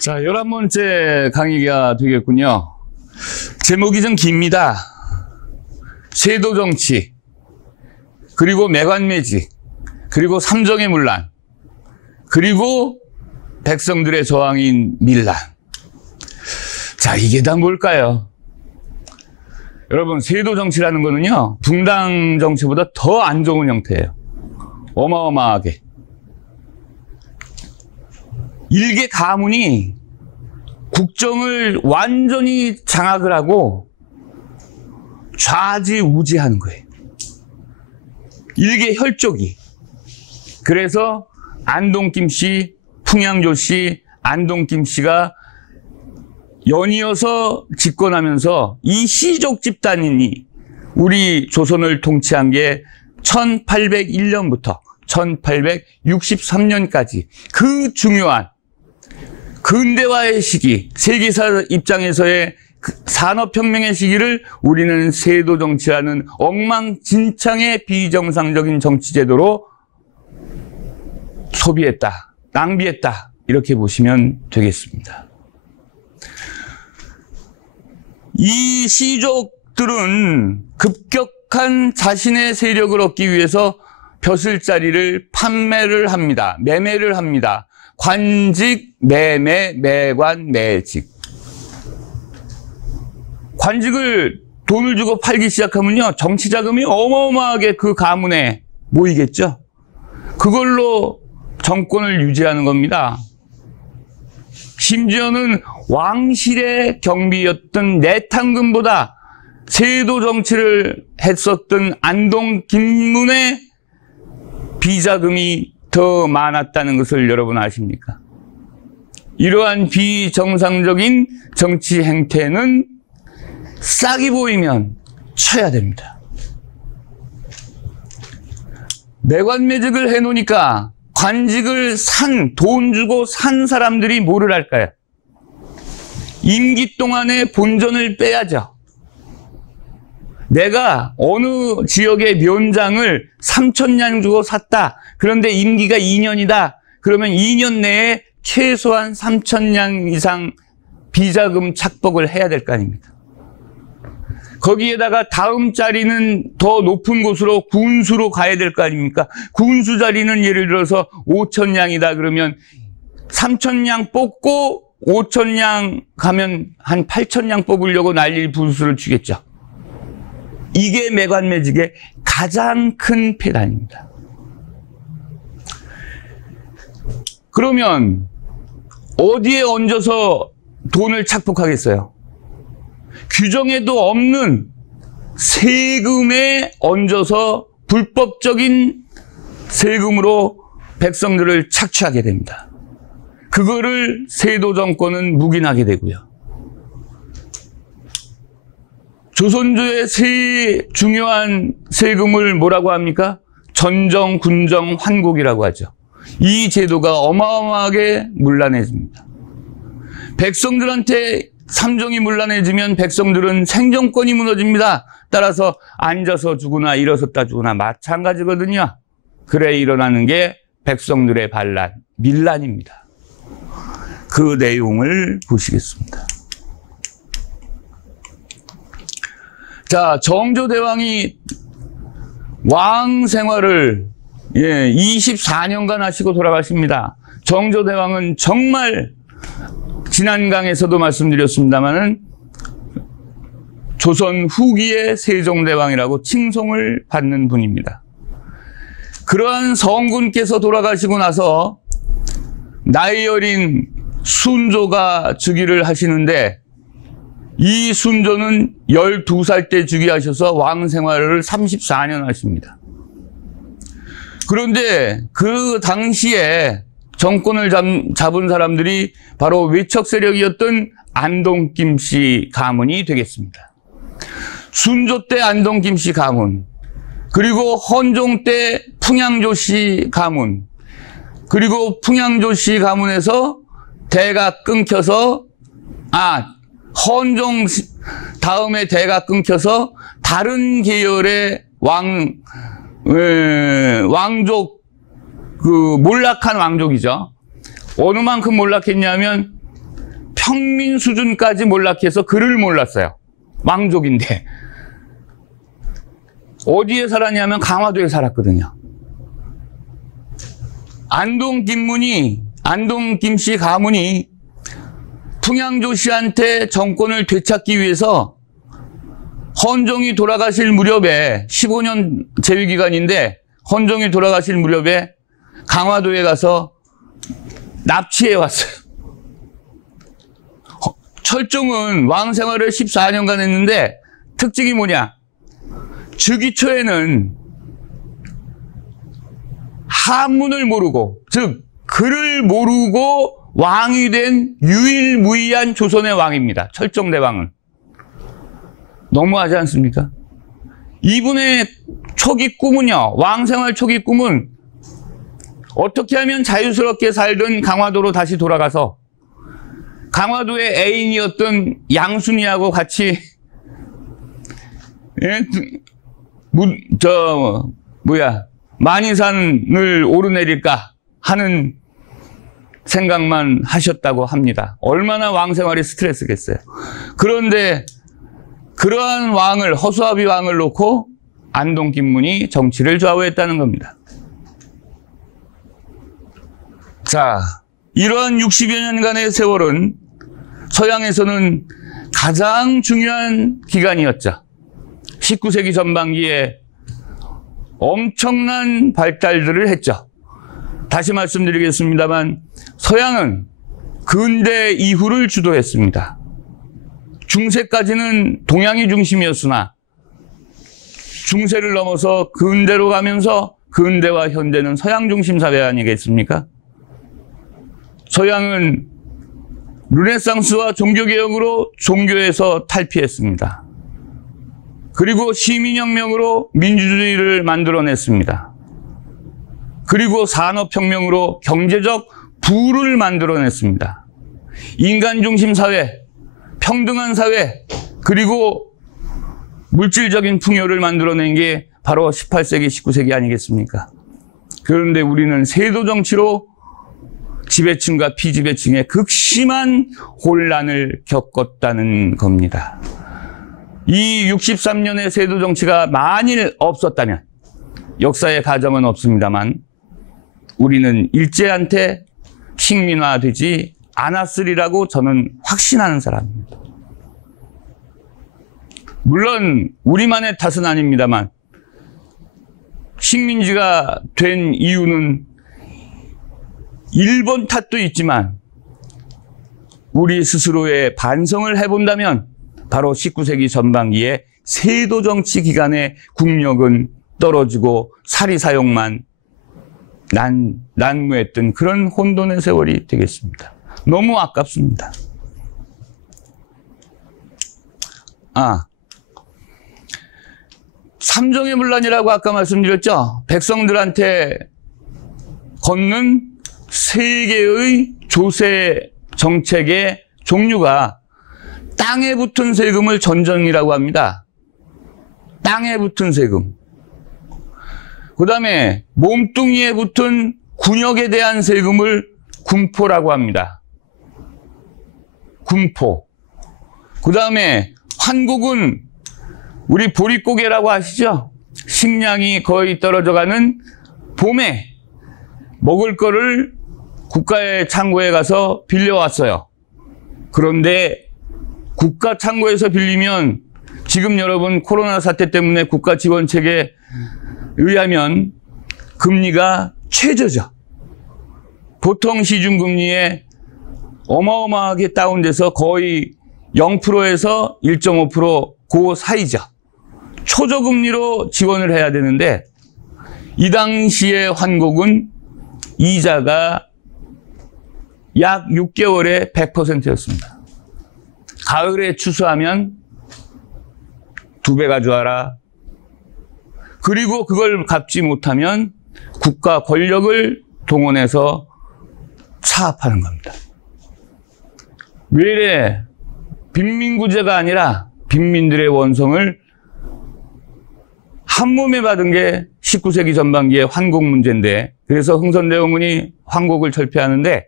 자, 11번째 강의가 되겠군요. 제목이 좀 깁니다. 세도정치, 그리고 매관매직, 그리고 삼정의 문란, 그리고 백성들의 저항인 밀란. 자, 이게 다 뭘까요? 여러분, 세도정치라는 거는요, 붕당 정치보다 더 안 좋은 형태예요. 어마어마하게. 일개 가문이 국정을 완전히 장악을 하고 좌지우지하는 거예요. 일개 혈족이. 그래서 안동김씨, 풍양조씨, 안동김씨가 연이어서 집권하면서 이 시족 집단이 우리 조선을 통치한 게 1801년부터 1863년까지 그 중요한 근대화의 시기, 세계사 입장에서의 산업혁명의 시기를 우리는 세도정치라는 엉망진창의 비정상적인 정치제도로 소비했다, 낭비했다, 이렇게 보시면 되겠습니다. 이 시족들은 급격한 자신의 세력을 얻기 위해서 벼슬자리를 판매를 합니다. 매매를 합니다. 관직, 매매, 매관, 매직. 관직을 돈을 주고 팔기 시작하면요, 정치자금이 어마어마하게 그 가문에 모이겠죠. 그걸로 정권을 유지하는 겁니다. 심지어는 왕실의 경비였던 내탕금보다 세도 정치를 했었던 안동 김문의 비자금이 더 많았다는 것을 여러분 아십니까? 이러한 비정상적인 정치 행태는 싹이 보이면 쳐야 됩니다. 매관매직을 해놓으니까 관직을 돈 주고 산 사람들이 뭐를 할까요? 임기 동안에 본전을 빼야죠. 내가 어느 지역의 면장을 3,000냥 주고 샀다. 그런데 임기가 2년이다. 그러면 2년 내에 최소한 3,000냥 이상 비자금 착복을 해야 될 거 아닙니까? 거기에다가 다음 자리는 더 높은 곳으로 군수로 가야 될 거 아닙니까? 군수 자리는 예를 들어서 5,000냥이다 그러면 3,000냥 뽑고 5,000냥 가면 한 8,000냥 뽑으려고 난리 부수를 치겠죠. 이게 매관매직의 가장 큰 폐단입니다. 그러면 어디에 얹어서 돈을 착복하겠어요? 규정에도 없는 세금에 얹어서 불법적인 세금으로 백성들을 착취하게 됩니다. 그거를 세도 정권은 묵인하게 되고요. 조선조의 세 중요한 세금을 뭐라고 합니까? 전정, 군정, 환곡이라고 하죠. 이 제도가 어마어마하게 문란해집니다. 백성들한테 삼정이 문란해지면 백성들은 생존권이 무너집니다. 따라서 앉아서 죽으나 일어섰다 죽으나 마찬가지거든요. 그래 일어나는 게 백성들의 반란, 밀란입니다. 그 내용을 보시겠습니다. 자, 정조대왕이 왕 생활을 24년간 하시고 돌아가십니다. 정조대왕은 정말 지난 강에서도 말씀드렸습니다마는 조선 후기의 세종대왕이라고 칭송을 받는 분입니다. 그러한 성군께서 돌아가시고 나서 나이 어린 순조가 즉위를 하시는데 이 순조는 12살 때 즉위하셔서 왕 생활을 34년 하십니다. 그런데 그 당시에 정권을 잡은 사람들이 바로 외척 세력이었던 안동김씨 가문이 되겠습니다. 순조 때 안동김씨 가문, 그리고 헌종 때 풍양조씨 가문, 그리고 풍양조씨 가문에서 대가 끊겨서 헌종 다음에 대가 끊겨서 다른 계열의 왕족, 몰락한 왕족이죠. 어느 만큼 몰락했냐면 평민 수준까지 몰락해서 글을 몰랐어요. 왕족인데. 어디에 살았냐면 강화도에 살았거든요. 안동 김씨 가문이 풍양조 씨한테 정권을 되찾기 위해서 헌종이 돌아가실 무렵에 15년 재위기간인데 헌종이 돌아가실 무렵에 강화도에 가서 납치해 왔어요. 철종은 왕 생활을 14년간 했는데 특징이 뭐냐? 즉위 초에는 한문을 모르고, 즉 글을 모르고 왕이 된 유일무이한 조선의 왕입니다. 철종대왕은. 너무하지 않습니까? 이분의 초기 꿈은요, 왕생활 초기 꿈은 어떻게 하면 자유스럽게 살던 강화도로 다시 돌아가서 강화도의 애인이었던 양순이하고 같이 만인산을 오르내릴까 하는 생각만 하셨다고 합니다. 얼마나 왕생활이 스트레스겠어요. 그런데 그러한 왕을, 허수아비 왕을 놓고 안동 김문이 정치를 좌우했다는 겁니다. 자, 이러한 60여 년간의 세월은 서양에서는 가장 중요한 기간이었죠. 19세기 전반기에 엄청난 발달들을 했죠. 다시 말씀드리겠습니다만 서양은 근대 이후를 주도했습니다. 중세까지는 동양이 중심이었으나 중세를 넘어서 근대로 가면서 근대와 현대는 서양 중심 사회 아니겠습니까? 서양은 르네상스와 종교개혁으로 종교에서 탈피했습니다. 그리고 시민혁명으로 민주주의를 만들어냈습니다. 그리고 산업혁명으로 경제적 부를 만들어냈습니다. 인간중심 사회, 평등한 사회, 그리고 물질적인 풍요를 만들어낸 게 바로 18세기, 19세기 아니겠습니까? 그런데 우리는 세도정치로 지배층과 피지배층의 극심한 혼란을 겪었다는 겁니다. 이 63년의 세도정치가 만일 없었다면, 역사의 가정은 없습니다만 우리는 일제한테 식민화되지 않았으리라고 저는 확신하는 사람입니다. 물론 우리만의 탓은 아닙니다만 식민지가 된 이유는 일본 탓도 있지만 우리 스스로의 반성을 해본다면 바로 19세기 전반기에 세도정치 기간의 국력은 떨어지고 사리사욕만 난무했던 그런 혼돈의 세월이 되겠습니다. 너무 아깝습니다. 삼정의 문란이라고 아까 말씀드렸죠. 백성들한테 걷는 세 개의 조세 정책의 종류가 땅에 붙은 세금을 전정이라고 합니다. 땅에 붙은 세금. 그 다음에 몸뚱이에 붙은 군역에 대한 세금을 군포라고 합니다. 군포. 그 다음에 환곡은 우리 보릿고개라고 아시죠? 식량이 거의 떨어져가는 봄에 먹을 거를 국가의 창고에 가서 빌려왔어요. 그런데 국가 창고에서 빌리면 지금 여러분 코로나 사태 때문에 국가 지원책에 의하면 금리가 최저죠. 보통 시중금리에 어마어마하게 다운돼서 거의 0%에서 1.5% 그 사이죠. 초저금리로 지원을 해야 되는데 이 당시의 환곡은 이자가 약 6개월에 100%였습니다. 가을에 추수하면 2배 가져와라. 그리고 그걸 갚지 못하면 국가 권력을 동원해서 차압하는 겁니다. 왜 이래? 빈민구제가 아니라 빈민들의 원성을 한 몸에 받은 게 19세기 전반기의 환곡 문제인데, 그래서 흥선대원군이 환곡을 철폐하는데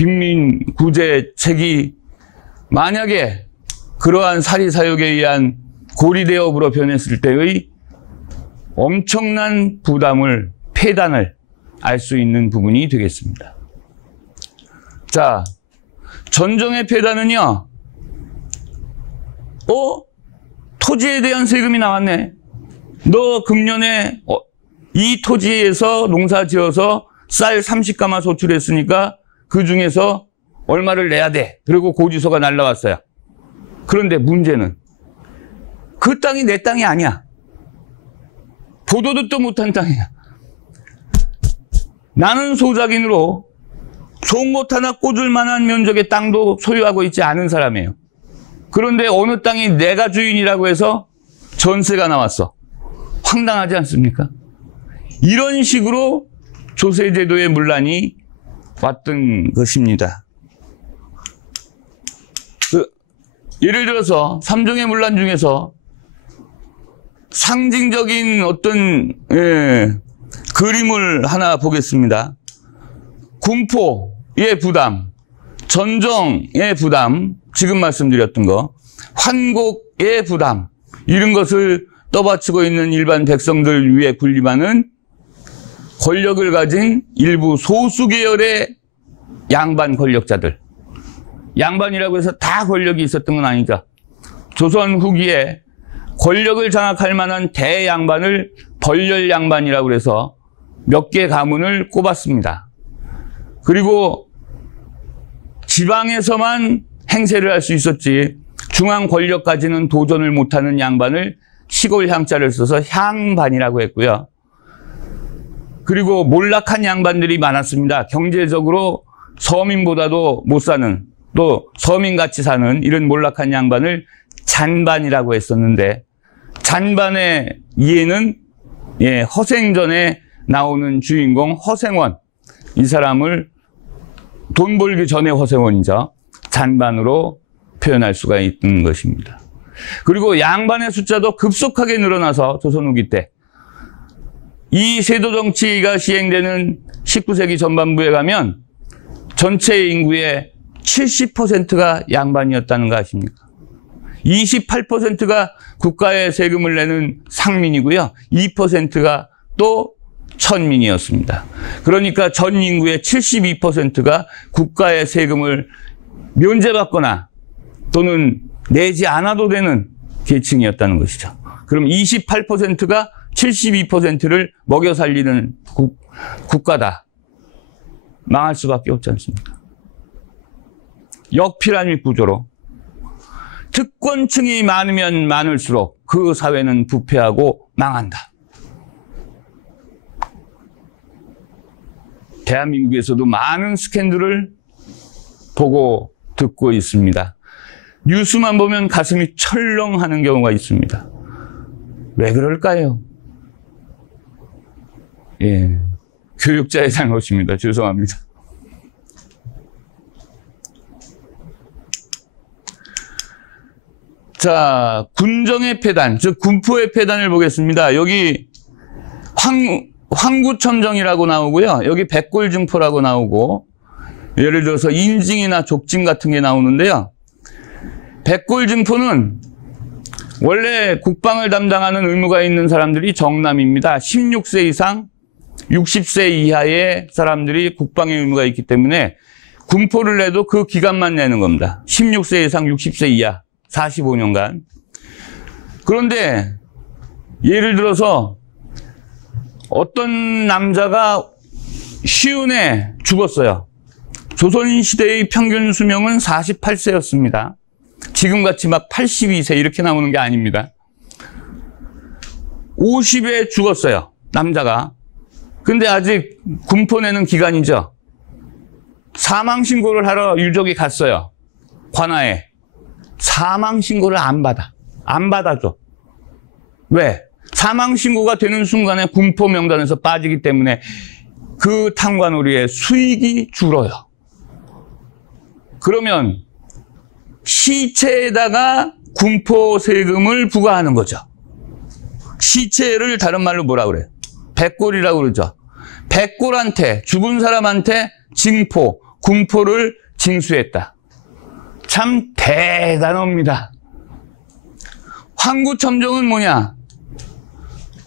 빈민 구제책이 만약에 그러한 사리사욕에 의한 고리대업으로 변했을 때의 엄청난 부담을, 폐단을 알 수 있는 부분이 되겠습니다. 자, 전정의 폐단은요, 토지에 대한 세금이 나왔네. 너 금년에 이 토지에서 농사 지어서 쌀 30가마 소출했으니까 그 중에서 얼마를 내야 돼. 그리고 고지서가 날라왔어요. 그런데 문제는 그 땅이 내 땅이 아니야. 보도 듣도 못한 땅이야. 나는 소작인으로 송곳 하나 꽂을 만한 면적의 땅도 소유하고 있지 않은 사람이에요. 그런데 어느 땅이 내가 주인이라고 해서 전세가 나왔어. 황당하지 않습니까? 이런 식으로 조세제도의 문란이 왔던 것입니다. 예를 들어서 삼종의 문란 중에서 상징적인 어떤 그림을 하나 보겠습니다. 군포의 부담, 전정의 부담, 지금 말씀드렸던 거, 환곡의 부담, 이런 것을 떠받치고 있는 일반 백성들 위에 군림하는 권력을 가진 일부 소수 계열의 양반 권력자들. 양반이라고 해서 다 권력이 있었던 건 아니죠. 조선 후기에 권력을 장악할 만한 대양반을 벌렬양반이라고 해서 몇 개 가문을 꼽았습니다. 그리고 지방에서만 행세를 할 수 있었지 중앙 권력까지는 도전을 못하는 양반을 시골 향자를 써서 향반이라고 했고요. 그리고 몰락한 양반들이 많았습니다. 경제적으로 서민보다도 못 사는, 또 서민같이 사는 이런 몰락한 양반을 잔반이라고 했었는데, 잔반의 이해는 허생전에 나오는 주인공 허생원, 이 사람을 돈 벌기 전에 허생원이죠. 잔반으로 표현할 수가 있는 것입니다. 그리고 양반의 숫자도 급속하게 늘어나서 조선 후기 때 이 세도 정치가 시행되는 19세기 전반부에 가면 전체 인구의 70%가 양반이었다는 거 아십니까? 28%가 국가에 세금을 내는 상민이고요. 2%가 또 천민이었습니다. 그러니까 전 인구의 72%가 국가의 세금을 면제받거나 또는 내지 않아도 되는 계층이었다는 것이죠. 그럼 28%가 72%를 먹여 살리는 국가다. 망할 수밖에 없지 않습니까? 역피라밀 구조로 특권층이 많으면 많을수록 그 사회는 부패하고 망한다. 대한민국에서도 많은 스캔들을 보고 듣고 있습니다. 뉴스만 보면 가슴이 철렁하는 경우가 있습니다. 왜 그럴까요? 교육자의 잘못입니다. 죄송합니다. 자, 군정의 폐단, 즉 군포의 폐단을 보겠습니다. 여기 황구천정이라고 나오고요. 여기 백골증포라고 나오고, 예를 들어서 인징이나 족징 같은 게 나오는데요. 백골증포는 원래 국방을 담당하는 의무가 있는 사람들이 정남입니다. 16세 이상 60세 이하의 사람들이 국방의 의무가 있기 때문에 군포를 내도 그 기간만 내는 겁니다. 16세 이상 60세 이하 45년간. 그런데 예를 들어서 어떤 남자가 쉬운에 죽었어요. 조선시대의 평균 수명은 48세였습니다. 지금같이 막 82세 이렇게 나오는 게 아닙니다. 50에 죽었어요. 남자가. 근데 아직 군포 내는 기간이죠. 사망신고를 하러 유족이 갔어요. 관아에. 사망신고를 안 받아줘. 왜? 사망신고가 되는 순간에 군포 명단에서 빠지기 때문에 그 탕관오리의 수익이 줄어요. 그러면 시체에다가 군포 세금을 부과하는 거죠. 시체를 다른 말로 뭐라 그래요? 백골이라고 그러죠. 백골한테, 죽은 사람한테 징포, 군포를 징수했다. 참 대단합니다. 황구첨정은 뭐냐?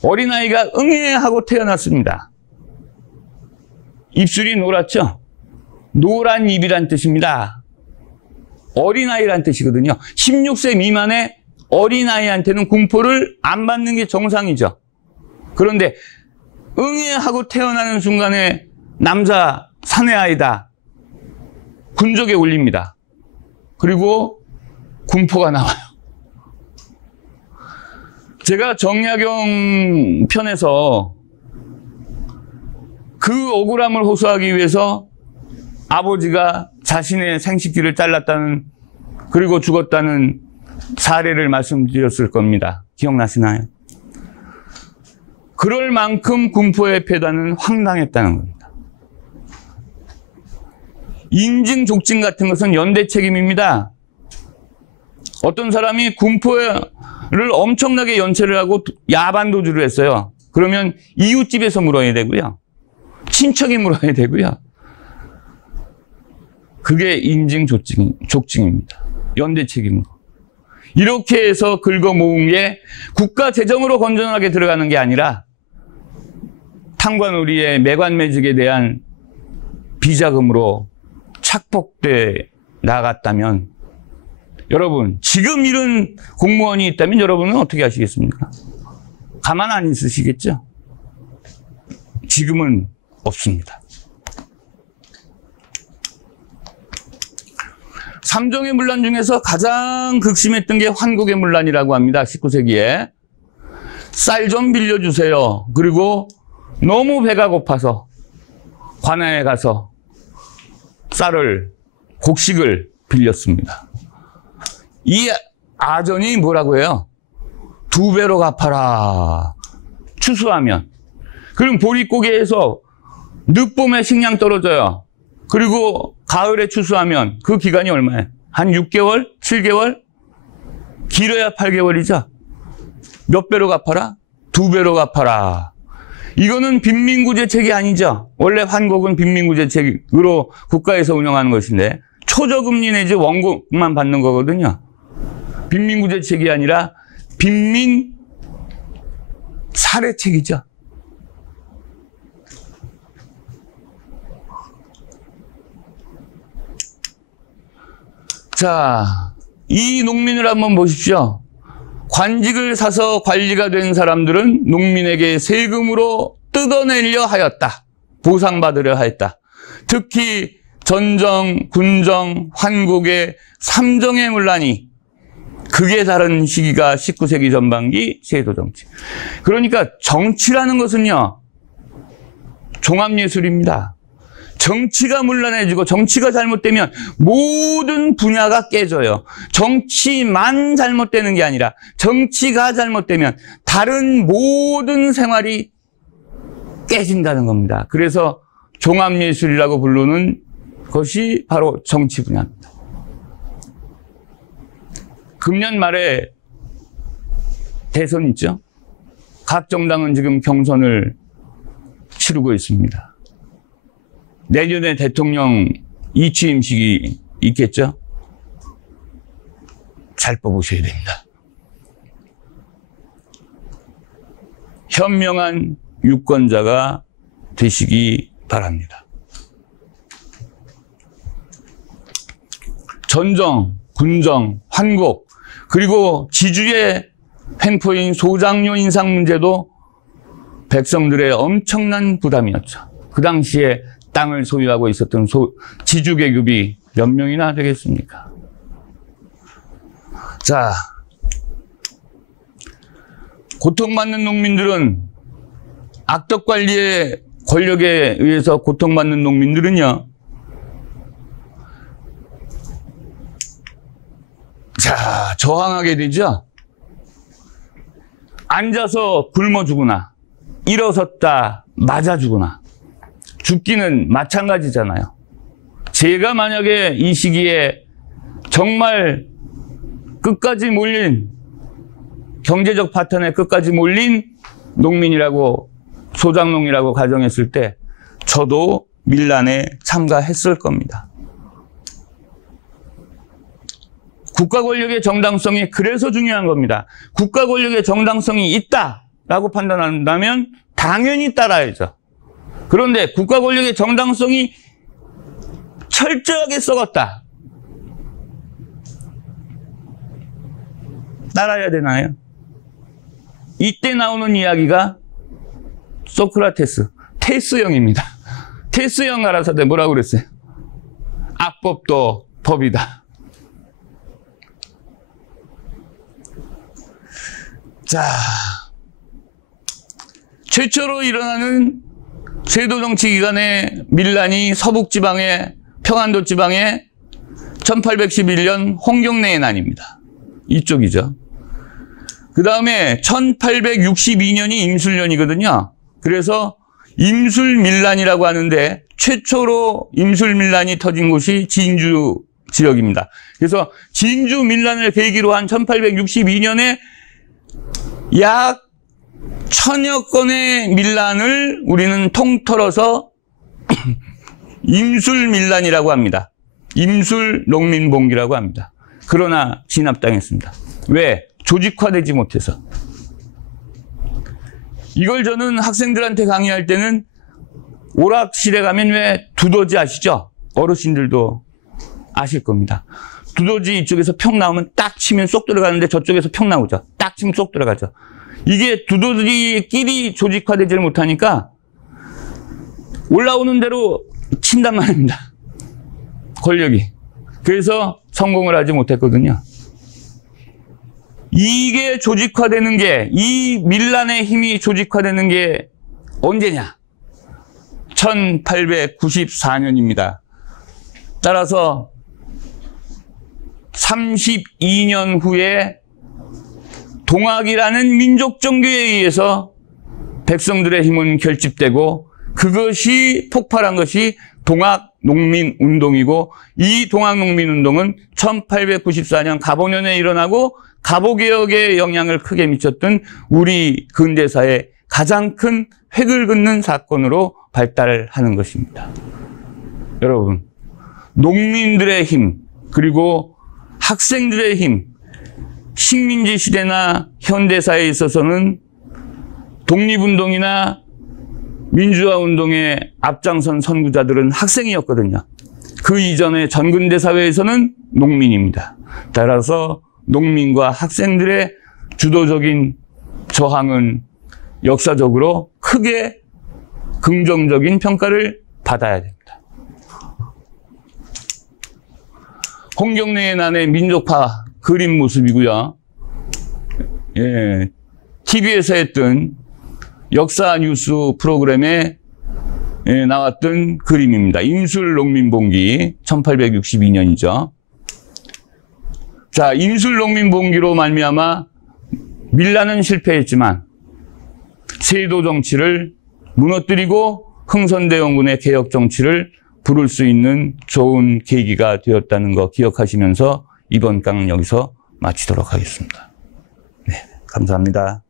어린아이가 응애하고 태어났습니다. 입술이 노랗죠? 노란 입이란 뜻입니다. 어린아이란 뜻이거든요. 16세 미만의 어린아이한테는 군포를 안 받는 게 정상이죠. 그런데 응애하고 태어나는 순간에 남자 사내아이다. 군적에 올립니다. 그리고 군포가 나와요. 제가 정약용 편에서 그 억울함을 호소하기 위해서 아버지가 자신의 생식기를 잘랐다는, 그리고 죽었다는 사례를 말씀드렸을 겁니다. 기억나시나요? 그럴 만큼 군포의 폐단은 황당했다는 겁니다. 인증, 족증 같은 것은 연대 책임입니다. 어떤 사람이 군포를 엄청나게 연체를 하고 야반 도주를 했어요. 그러면 이웃집에서 물어야 되고요. 친척이 물어야 되고요. 그게 인증, 족증입니다. 연대 책임으로. 이렇게 해서 긁어 모은 게 국가 재정으로 건전하게 들어가는 게 아니라 탕관오리의 매관매직에 대한 비자금으로 착복돼 나갔다면, 여러분, 지금 이런 공무원이 있다면 여러분은 어떻게 하시겠습니까? 가만 안 있으시겠죠? 지금은 없습니다. 삼정의 문란 중에서 가장 극심했던 게 환국의 문란이라고 합니다. 19세기에. 쌀 좀 빌려주세요. 그리고 너무 배가 고파서 관아에 가서 쌀을, 곡식을 빌렸습니다. 이 아전이 뭐라고 해요? 2배로 갚아라. 추수하면. 그럼 보릿고개에서 늦봄에 식량 떨어져요. 그리고 가을에 추수하면 그 기간이 얼마예요? 한 6개월? 7개월? 길어야 8개월이죠. 몇 배로 갚아라? 2배로 갚아라. 이거는 빈민구제책이 아니죠. 원래 환곡은 빈민구제책으로 국가에서 운영하는 것인데 초저금리 내지 원곡만 받는 거거든요. 빈민구제책이 아니라 빈민 살해책이죠. 자, 이 농민을 한번 보십시오. 관직을 사서 관리가 된 사람들은 농민에게 세금으로 뜯어내려 하였다. 보상받으려 하였다. 특히 전정, 군정, 환곡의 삼정의 문란이 극에 다른 시기가 19세기 전반기 제도정치. 그러니까 정치라는 것은요, 종합예술입니다. 정치가 문란해지고 정치가 잘못되면 모든 분야가 깨져요. 정치만 잘못되는 게 아니라 정치가 잘못되면 다른 모든 생활이 깨진다는 겁니다. 그래서 종합예술이라고 부르는 것이 바로 정치 분야입니다. 금년 말에 대선 있죠? 각 정당은 지금 경선을 치르고 있습니다. 내년에 대통령 이취임식이 있겠죠? 잘 뽑으셔야 됩니다. 현명한 유권자가 되시기 바랍니다. 전정, 군정, 환곡, 그리고 지주의 횡포인 소장료 인상 문제도 백성들의 엄청난 부담이었죠. 그 당시에 땅을 소유하고 있었던 지주계급이 몇 명이나 되겠습니까? 자, 고통받는 농민들은, 악덕관리의 권력에 의해서 고통받는 농민들은요, 자, 저항하게 되죠. 앉아서 굶어 죽으나, 일어섰다 맞아 죽으나, 죽기는 마찬가지잖아요. 제가 만약에 이 시기에 정말 끝까지 몰린, 경제적 파탄에 끝까지 몰린 농민이라고, 소장농이라고 가정했을 때 저도 밀란에 참가했을 겁니다. 국가 권력의 정당성이 그래서 중요한 겁니다. 국가 권력의 정당성이 있다라고 판단한다면 당연히 따라야죠. 그런데 국가 권력의 정당성이 철저하게 썩었다. 따라야 되나요? 이때 나오는 이야기가 소크라테스, 테스형입니다. 테스형 가라사대 뭐라고 그랬어요? 악법도 법이다. 자, 최초로 일어나는 세도정치 기간의 밀란이 서북지방의 평안도 지방의 1811년 홍경래의 난입니다. 이쪽이죠. 그 다음에 1862년이 임술년이거든요. 그래서 임술밀란이라고 하는데 최초로 임술밀란이 터진 곳이 진주 지역입니다. 그래서 진주밀란을 계기로 한 1862년에 약 1000여 건의 밀란을 우리는 통틀어서 임술밀란이라고 합니다. 임술농민봉기라고 합니다. 그러나 진압당했습니다. 왜? 조직화되지 못해서. 이걸 저는 학생들한테 강의할 때는 오락실에 가면 왜 두더지 아시죠? 어르신들도 아실 겁니다. 두더지 이쪽에서 평 나오면 딱 치면 쏙 들어가는데 저쪽에서 평 나오죠. 딱 치면 쏙 들어가죠. 이게 두더지끼리 조직화되지를 못하니까 올라오는 대로 친단 말입니다. 권력이. 그래서 성공을 하지 못했거든요. 이게 조직화되는 게, 이 밀란의 힘이 조직화되는 게 언제냐? 1894년입니다. 따라서 32년 후에 동학이라는 민족정교에 의해서 백성들의 힘은 결집되고 그것이 폭발한 것이 동학농민운동이고 이 동학농민운동은 1894년 갑오년에 일어나고 갑오개혁에 영향을 크게 미쳤던 우리 근대사의 가장 큰 획을 긋는 사건으로 발달하는 것입니다. 여러분, 농민들의 힘 그리고 학생들의 힘, 식민지 시대나 현대사에 있어서는 독립운동이나 민주화운동의 앞장선 선구자들은 학생이었거든요. 그 이전의 전근대 사회에서는 농민입니다. 따라서 농민과 학생들의 주도적인 저항은 역사적으로 크게 긍정적인 평가를 받아야 됩니다. 홍경래의 난의 민족화 그림 모습이고요. 예, TV에서 했던 역사 뉴스 프로그램에 나왔던 그림입니다. 임술농민봉기 1862년이죠. 자, 임술농민봉기로 말미암아 밀란은 실패했지만 세도 정치를 무너뜨리고 흥선대원군의 개혁 정치를 부를 수 있는 좋은 계기가 되었다는 거 기억하시면서 이번 강은 여기서 마치도록 하겠습니다. 네, 감사합니다.